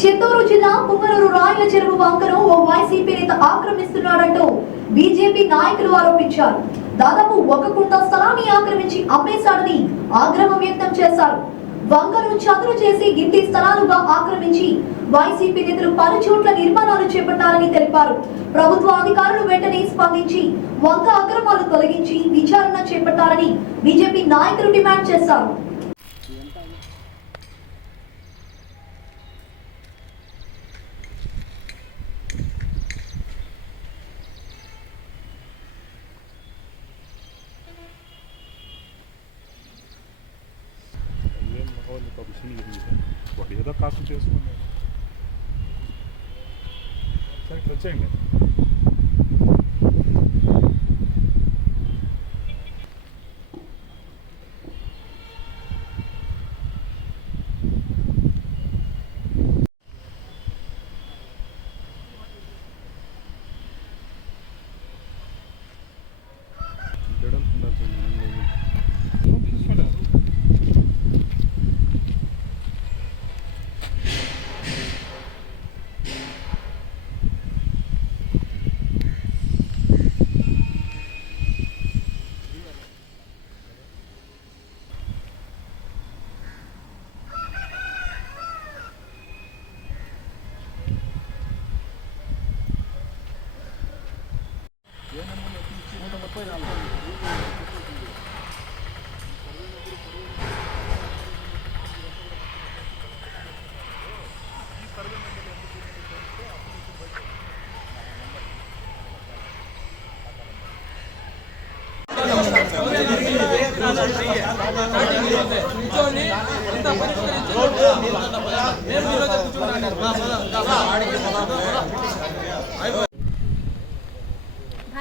చిత్తూరు జిల్లా పుంగనూరు రాయల చెరువు వంకను ఓ వైసీపీ నేత ఆక్రమిస్తున్నాడంటూ బీజేపీ నాయకులు ఆరోపించారు. దాదాపు ఒక కుంట స్థలాన్ని ఆక్రమించి అమ్మేశాడని ఆగ్రహం వ్యక్తం చేశారు. వంకను చదును చేసి గిట్టి స్థలాలుగా ఆక్రమించి వైసీపీ నేతలు పలు చోట్ల నిర్మాణాలు చేపట్టారని తెలిపారు. ప్రభుత్వ అధికారులు వెంటనే స్పందించి వంక అక్రమాలు తొలగించి విచారణ చేపట్టాలని బీజేపీ నాయకులు డిమాండ్ చేశారు. వాళ్ళు పబ్లిసిటీ వాడు ఏదో కాస్ట్ చేసుకున్నారు సరే ఇట్లా వచ్చేయండి నూట ముప్పై నాలుగు కూర్చొని ఎంత పరిష్కరించారు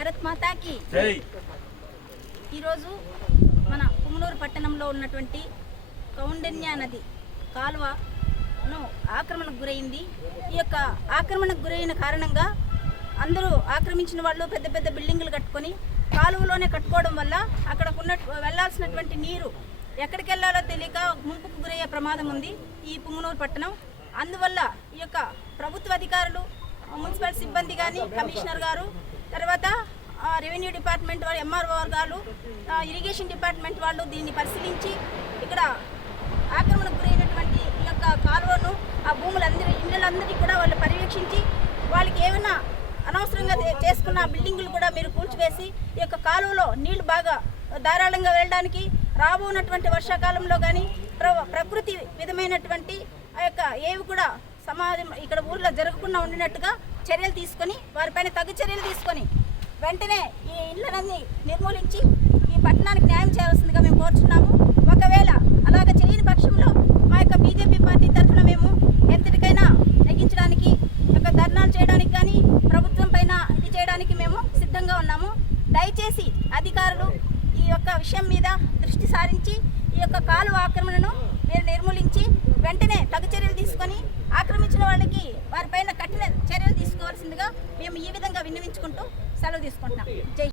భారత్ మాతాకి ఈరోజు మన పుంగనూరు పట్టణంలో ఉన్నటువంటి కౌండన్య నది కాలువను ఆక్రమణకు గురైంది. ఈ యొక్క ఆక్రమణకు గురైన కారణంగా అందరూ ఆక్రమించిన వాళ్ళు పెద్ద పెద్ద బిల్డింగులు కట్టుకొని కాలువలోనే కట్టుకోవడం వల్ల అక్కడ ఉన్న వెళ్ళాల్సినటువంటి నీరు ఎక్కడికి వెళ్ళాలో తెలియక ముంపుకు గురయ్యే ప్రమాదం ఉంది ఈ పుంగనూరు పట్టణం. అందువల్ల ఈ యొక్క ప్రభుత్వ అధికారులు మున్సిపల్ సిబ్బంది కానీ కమిషనర్ గారు తర్వాత రెవెన్యూ డిపార్ట్మెంట్ వాళ్ళు ఎంఆర్ఓ వర్గాలు ఇరిగేషన్ డిపార్ట్మెంట్ వాళ్ళు దీన్ని పరిశీలించి ఇక్కడ ఆక్రమణకు గురైనటువంటి ఈ యొక్క కాలువను ఆ భూములందరి ఇళ్ళందరికీ కూడా వాళ్ళు పర్యవేక్షించి వాళ్ళకి ఏమైనా అనవసరంగా చేసుకున్న బిల్డింగులు కూడా మీరు కూల్చివేసి ఈ యొక్క కాలువలో నీళ్ళు బాగా ధారాళంగా వెళ్ళడానికి రాబోనటువంటి వర్షాకాలంలో కానీ ప్ర ప్రకృతి విధమైనటువంటి ఆ యొక్క ఏవి కూడా సమాజం ఇక్కడ ఊర్లో జరగకుండా ఉండినట్టుగా చర్యలు తీసుకొని వారిపైన తగు చర్యలు తీసుకొని వెంటనే ఈ ఇళ్ళనన్నీ నిర్మూలించి ఈ పట్టణానికి న్యాయం చేయాల్సిందిగా మేము కోరుచున్నాము. ఒకవేళ అలాగ చేయని పక్షంలో మా యొక్క బీజేపీ పార్టీ తరఫున మేము ఎంతటికైనా నెగ్గించడానికి ఒక ధర్నాలు చేయడానికి కానీ ప్రభుత్వం పైన ఇది చేయడానికి మేము సిద్ధంగా ఉన్నాము. దయచేసి అధికారులు ఈ యొక్క విషయం మీద దృష్టి సారించి ఈ యొక్క కాలువ ఆక్రమణను మీరు నిర్మూలించి వెంటనే తగు చర్యలు తీసుకొని ఆక్రమించిన వాళ్ళకి వారిపైన కఠిన చర్యలు తీసుకోవాల్సిందిగా మేము ఈ విధంగా విన్నవించుకుంటూ సెలవు తీసుకుంటున్నాం. జై